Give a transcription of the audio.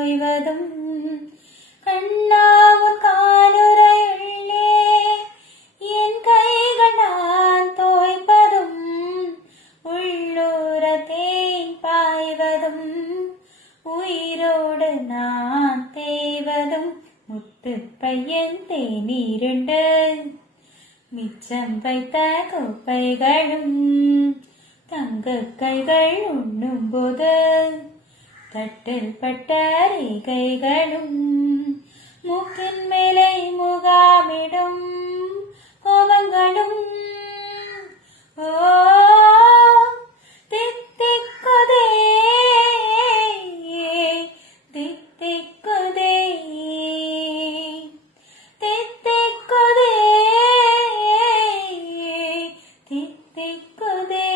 தோய்வதும் கண்ணாவும் காலுறையுள்ளே என் கைகள் நான் தோய்ப்பதும் உள்ளூர தேன் பாய்வதும் உயிரோடு நான் தேய்வதும் முத்து பையன் தேநீருண்டு மிச்சம் வைத்த கோப்பைகளும் தங்க கைகள் உண்ணும் போது தட்டில் பட்ட ரேகைகளும் மூக்கின் மேலே முகாமிடும் கோபங்களும் ஓ தித்திக்குதே தித்திக்குதே தித்திக்குதே தித்திக்குதே